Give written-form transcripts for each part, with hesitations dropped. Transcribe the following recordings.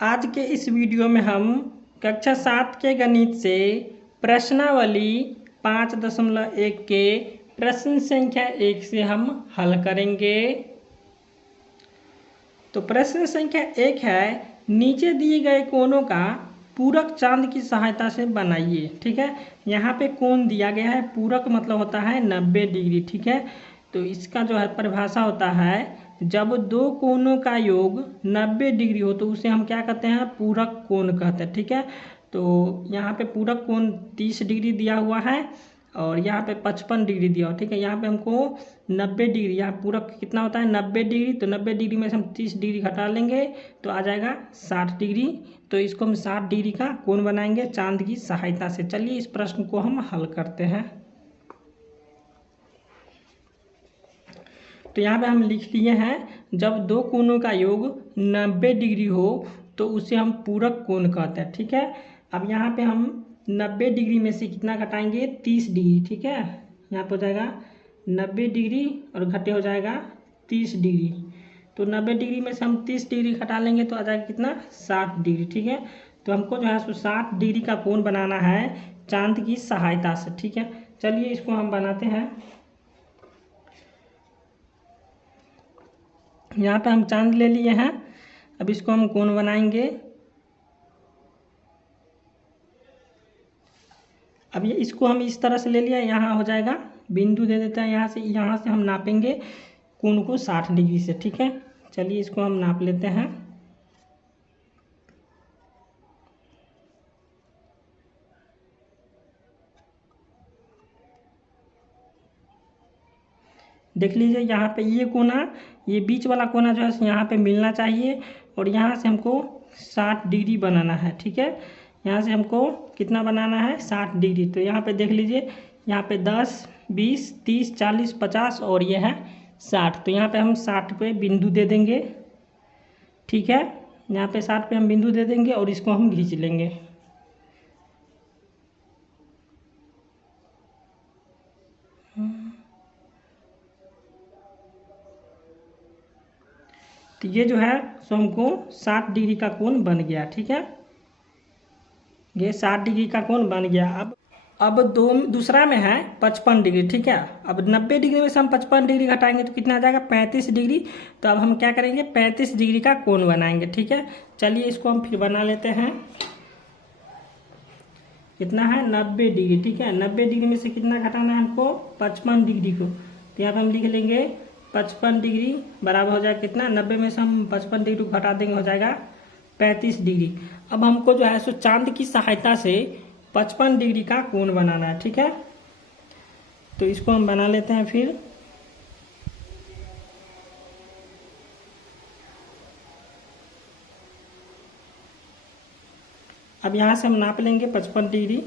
आज के इस वीडियो में हम कक्षा 7 के गणित से प्रश्नावली 5.1 के प्रश्न संख्या 1 से हम हल करेंगे। तो प्रश्न संख्या 1 है, नीचे दिए गए कोणों का पूरक चांद की सहायता से बनाइए। ठीक है, यहाँ पे कोण दिया गया है, पूरक मतलब होता है 90 डिग्री। ठीक है, तो इसका जो है परिभाषा होता है, जब दो कोणों का योग 90 डिग्री हो तो उसे हम क्या कहते हैं, पूरक कोण कहते हैं। ठीक है, तो यहाँ पे पूरक कोण 30 डिग्री दिया हुआ है और यहाँ पे 55 डिग्री दिया हुआ। ठीक है, यहाँ पे हमको 90 डिग्री, यहाँ पूरक कितना होता है 90 डिग्री, तो 90 डिग्री में से हम 30 डिग्री घटा लेंगे तो आ जाएगा 60 डिग्री। तो इसको हम 60 डिग्री का कोण बनाएंगे चांद की सहायता से। चलिए इस प्रश्न को हम हल करते हैं। तो यहाँ पे हम लिख लिए हैं, जब दो कोणों का योग 90 डिग्री हो तो उसे हम पूरक कोण कहते हैं। ठीक है, अब यहाँ पे हम 90 डिग्री में से कितना घटाएंगे, 30 डिग्री। ठीक है, यहाँ पे हो जाएगा 90 डिग्री और घटे हो जाएगा 30 डिग्री। तो 90 डिग्री में से हम 30 डिग्री घटा लेंगे तो आ जाएगा कितना, 60 डिग्री। ठीक है, तो हमको जो है 60 डिग्री का कोण बनाना है चांद की सहायता से। ठीक है, चलिए इसको हम बनाते हैं। यहाँ पे हम चांद ले लिए हैं, अब इसको हम कोण बनाएंगे। अब ये इसको हम इस तरह से ले लिया, यहाँ हो जाएगा बिंदु दे देते हैं, यहाँ से हम नापेंगे कोण को 60 डिग्री से। ठीक है, चलिए इसको हम नाप लेते हैं। देख लीजिए यहाँ पे ये कोना, ये बीच वाला कोना जो है यहाँ पे मिलना चाहिए और यहाँ से हमको 60 डिग्री बनाना है। ठीक है, यहाँ से हमको कितना बनाना है, 60 डिग्री। तो यहाँ पे देख लीजिए, यहाँ पे 10, 20, 30, 40, 50 और ये है 60। तो यहाँ पे हम 60 पे बिंदु दे देंगे। ठीक है, यहाँ पे 60 पे हम बिंदु दे देंगे और इसको हम खींच लेंगे। तो ये जो है सो हमको 60 डिग्री का कोण बन गया। ठीक है, ये 60 डिग्री का कोण बन गया। अब दूसरा में है 55 डिग्री। ठीक है, अब 90 डिग्री में से हम 55 डिग्री घटाएंगे तो कितना आ जाएगा, 35 डिग्री। तो अब हम क्या करेंगे, 35 डिग्री का कोण बनाएंगे। ठीक है, चलिए इसको हम फिर बना लेते हैं। कितना है, 90 डिग्री। ठीक है, 90 डिग्री में से कितना घटाना है हमको, 55 डिग्री को। तो यहाँ पर हम लिख लेंगे 55 डिग्री बराबर हो जाएगा कितना, 90 में से हम 55 डिग्री को घटा देंगे, हो जाएगा 35 डिग्री। अब हमको जो है सो चांद की सहायता से 55 डिग्री का कोण बनाना है। ठीक है, तो इसको हम बना लेते हैं फिर। अब यहाँ से हम नाप लेंगे 55 डिग्री।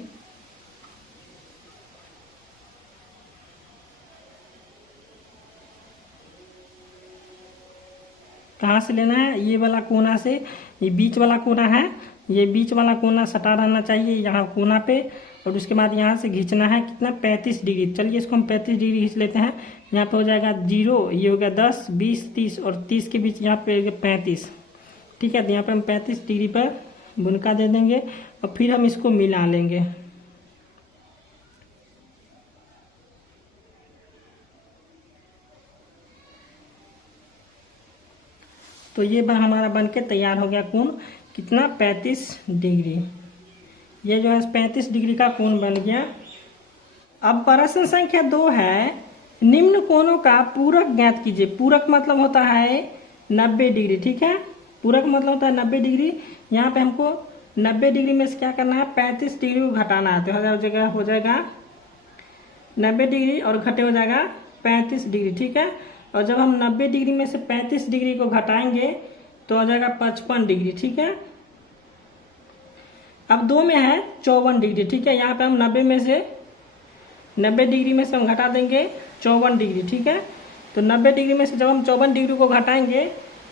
कहाँ से लेना है, ये वाला कोना से, ये बीच वाला कोना है, ये बीच वाला कोना सटा रहना चाहिए यहाँ कोना पे, और उसके बाद यहाँ से खींचना है कितना, 35 डिग्री। चलिए इसको हम 35 डिग्री खींच लेते हैं। यहाँ पे हो जाएगा 0, ये हो गया 10, 20, 30 और 30 के बीच यहाँ पे हो गया 35। ठीक है, तो यहाँ पे हम 35 डिग्री पर बुनका दे देंगे और फिर हम इसको मिला लेंगे। तो ये हमारा बनके तैयार हो गया कोण कितना, 35 डिग्री। ये जो है 35 डिग्री का कोण बन गया। अब प्रश्न संख्या 2 है, निम्न कोणों का पूरक ज्ञात कीजिए। पूरक मतलब होता है 90 डिग्री। ठीक है, पूरक मतलब होता है 90 डिग्री। यहाँ पे हमको 90 डिग्री में से क्या करना है, 35 डिग्री को घटाना है। तो हो जाएगा 90 डिग्री और घटे हो जाएगा 35 डिग्री। ठीक है, और जब हम 90 डिग्री में से 35 डिग्री को घटाएंगे तो आ जाएगा 55 डिग्री। ठीक है, अब 2 में है 54 डिग्री। ठीक है, यहाँ पे हम 90 डिग्री में से हम घटा देंगे 54 डिग्री। ठीक है, तो 90 डिग्री में से जब हम 54 डिग्री को घटाएंगे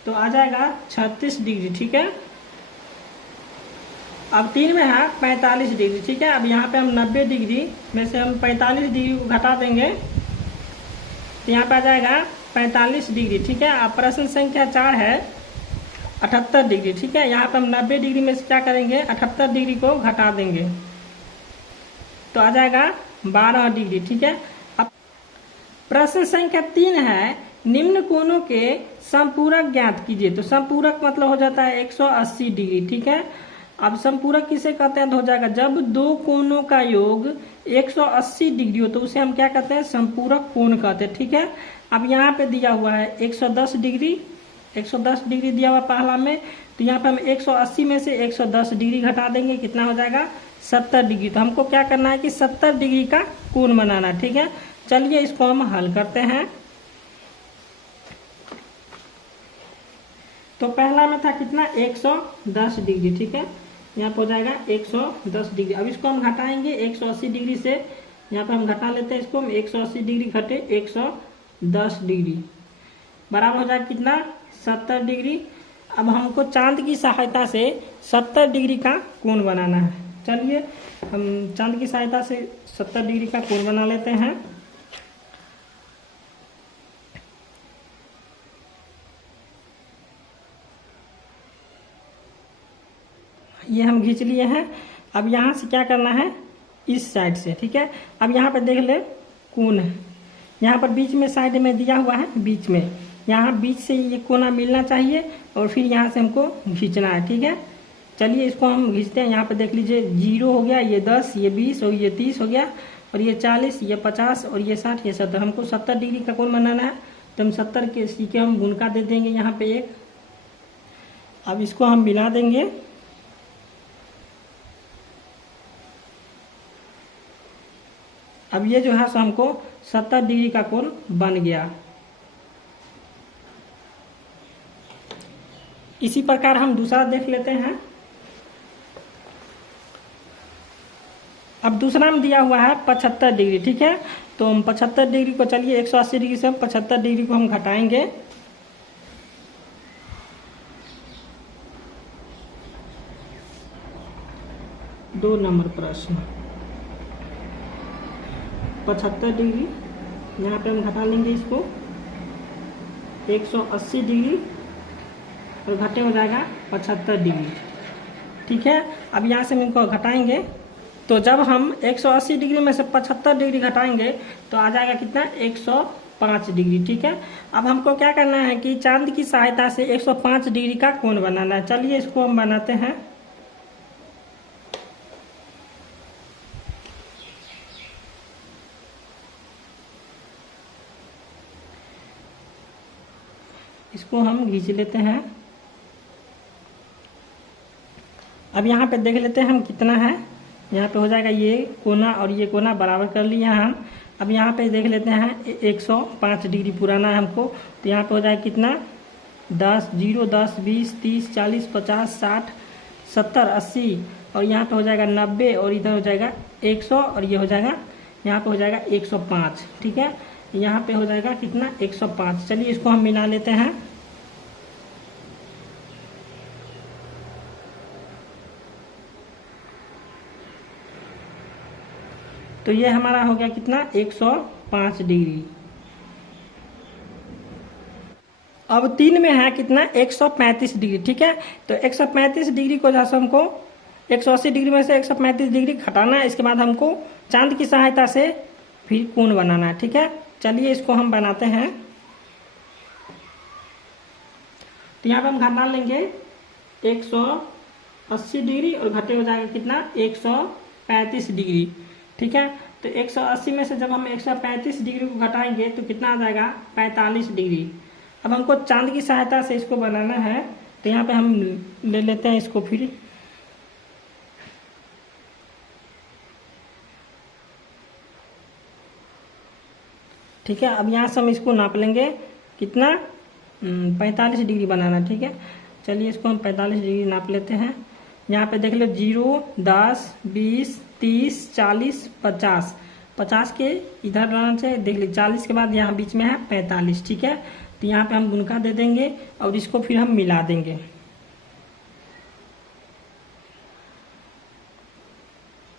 तो आ जाएगा 36 डिग्री। ठीक है, अब 3 में है 45 डिग्री। ठीक है, अब यहाँ पे हम 90 डिग्री में से हम 45 डिग्री को घटा देंगे तो यहाँ पे आ जाएगा 45 डिग्री। ठीक है, अब प्रश्न संख्या 4 है, 78 डिग्री। ठीक है, यहाँ पे हम 90 डिग्री में से क्या करेंगे, 78 डिग्री को घटा देंगे तो आ जाएगा 12 डिग्री। ठीक है, अब प्रश्न संख्या 3 है, निम्न कोणों के समपूरक ज्ञात कीजिए। तो समपूरक मतलब हो जाता है 180 डिग्री। ठीक है, अब समपूरक किसे कहते हैं, तो हो जाएगा जब दो कोणों का योग 180 डिग्री हो तो उसे हम क्या कहते हैं, समपूरक कोण कहते हैं। ठीक है, अब यहाँ पे दिया हुआ है 110 डिग्री, 110 डिग्री दिया हुआ पहला में, तो यहाँ पे हम 180 में से 110 डिग्री घटा देंगे, कितना हो जाएगा 70 डिग्री। तो हमको क्या करना है कि 70 डिग्री का कोण बनाना है। ठीक है, चलिए इसको हम हल करते हैं। तो पहला में था कितना, 110 डिग्री। ठीक है, यहाँ पे हो जाएगा 110 डिग्री। अब इसको हम घटाएंगे 180 डिग्री से, यहाँ पे हम घटा लेते हैं इसको, 180 डिग्री घटे 110 डिग्री बराबर हो जाएगा कितना, 70 डिग्री। अब हमको चांद की सहायता से 70 डिग्री का कोण बनाना है। चलिए हम चांद की सहायता से 70 डिग्री का कोण बना लेते हैं। ये हम खींच लिए हैं। अब यहाँ से क्या करना है, इस साइड से। ठीक है, अब यहाँ पे देख ले कोण है, यहाँ पर बीच में साइड में दिया हुआ है, बीच में, यहाँ बीच से ये कोना मिलना चाहिए और फिर यहाँ से हमको खींचना है। ठीक है, चलिए इसको हम खींचते हैं। यहाँ पे देख लीजिए 0 हो गया, ये 10, ये 20 और ये 30 हो गया, और ये 40, ये 50 और ये 60, ये 70। हमको 70 डिग्री का कोण बनाना है, तो हम 70 के सीखे हम गुणका दे देंगे यहाँ पे एक। अब इसको हम मिला देंगे, अब ये जो है सो हमको 70 डिग्री का कोण बन गया। इसी प्रकार हम दूसरा देख लेते हैं। अब दूसरा में दिया हुआ है 75 डिग्री। ठीक है, तो हम 75 डिग्री को, चलिए 180 डिग्री से हम 75 डिग्री को हम घटाएंगे। दो नंबर प्रश्न 75 डिग्री, यहाँ पे हम घटा लेंगे इसको 180 डिग्री और घटे हो जाएगा 75 डिग्री। ठीक है, अब यहाँ से हम इनको घटाएंगे, तो जब हम 180 डिग्री में से 75 डिग्री घटाएंगे तो आ जाएगा कितना, 105 डिग्री। ठीक है, अब हमको क्या करना है कि चांद की सहायता से 105 डिग्री का कोण बनाना है। चलिए इसको हम बनाते हैं। इसको हम खींच लेते हैं। अब यहाँ पे देख लेते हैं हम कितना है, यहाँ पे हो जाएगा ये कोना और ये कोना बराबर कर लिया हम। अब यहाँ पे देख लेते हैं 105 डिग्री पुराना है हमको, तो यहाँ पे हो जाएगा कितना, 10, 0, 10, 20, 30, 40, 50, 60, 70, 80 और यहाँ पे हो जाएगा 90 और इधर हो जाएगा 100 और ये हो जाएगा, यहाँ पे हो जाएगा 105। ठीक है, यहाँ पे हो जाएगा कितना, 105। चलिए इसको हम मिला लेते हैं। तो ये हमारा हो गया कितना, 105 डिग्री। अब 3 में है कितना, 135 डिग्री। ठीक है, तो 135 डिग्री को जैसे हमको 180 डिग्री में से 135 डिग्री घटाना है, इसके बाद हमको चांद की सहायता से फिर कोण बनाना है। ठीक है, चलिए इसको हम बनाते हैं। तो यहाँ पे हम घटा लेंगे 180 डिग्री और घटे हो जाएगा कितना, 135 डिग्री। ठीक है, तो 180 में से जब हम 135 डिग्री को घटाएंगे तो कितना आ जाएगा, 45 डिग्री। अब हमको चांद की सहायता से इसको बनाना है, तो यहाँ पे हम ले लेते हैं इसको फिर। ठीक है, अब यहाँ से हम इसको नाप लेंगे कितना, 45 डिग्री बनाना। ठीक है, चलिए इसको हम 45 डिग्री नाप लेते हैं। यहाँ पे देख लो 0, 10, 20, 30, 40, 50, 50 के इधर रहना चाहिए। देख लीजिए 40 के बाद यहाँ बीच में है 45। ठीक है, तो यहाँ पे हम गुणका दे देंगे और इसको फिर हम मिला देंगे।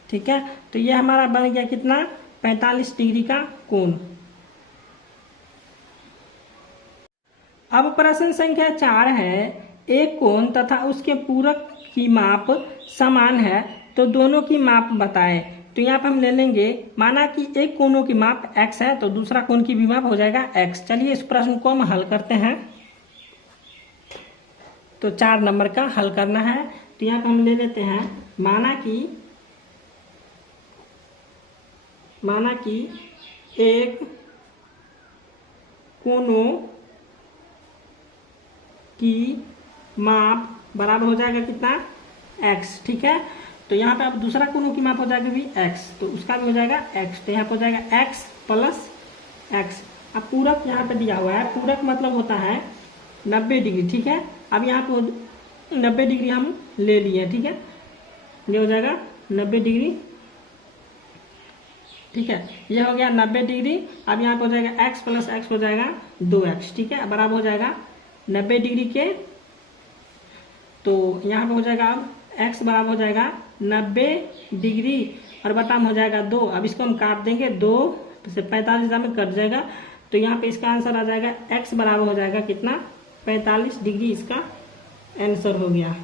ठीक है, तो ये हमारा बन गया कितना, 45 डिग्री का कोण। अब प्रश्न संख्या 4 है, एक कोण तथा उसके पूरक की माप समान है तो दोनों की माप बताएं। तो यहाँ पे हम ले लेंगे, माना कि एक कोणों की माप x है तो दूसरा कोण की भी माप हो जाएगा x। चलिए इस प्रश्न को हम हल करते हैं। तो 4 नंबर का हल करना है। तो यहाँ पे हम ले लेते हैं, माना कि एक कोणों की माप बराबर हो जाएगा कितना, x। ठीक है, तो यहाँ पे अब दूसरा कोणों की माप हो जाएगा भी x, तो उसका भी हो जाएगा x। तो यहाँ पे हो जाएगा x प्लस x। अब पूरक यहाँ पे दिया हुआ है, पूरक मतलब होता है 90 डिग्री। ठीक है, अब यहाँ पे 90 डिग्री हम ले लिए। ठीक है, ये हो जाएगा 90 डिग्री। ठीक है, ये हो गया 90 डिग्री। अब यहाँ पे हो जाएगा x प्लस x हो जाएगा 2x। ठीक है, बराबर हो जाएगा 90 डिग्री के, तो यहाँ पे हो जाएगा अब x बराबर हो जाएगा 90 डिग्री और बटा में हो जाएगा 2। अब इसको हम काट देंगे, 2 से 45 में कट जाएगा, तो यहाँ पे इसका आंसर आ जाएगा x बराबर हो जाएगा कितना, 45 डिग्री इसका आंसर हो गया।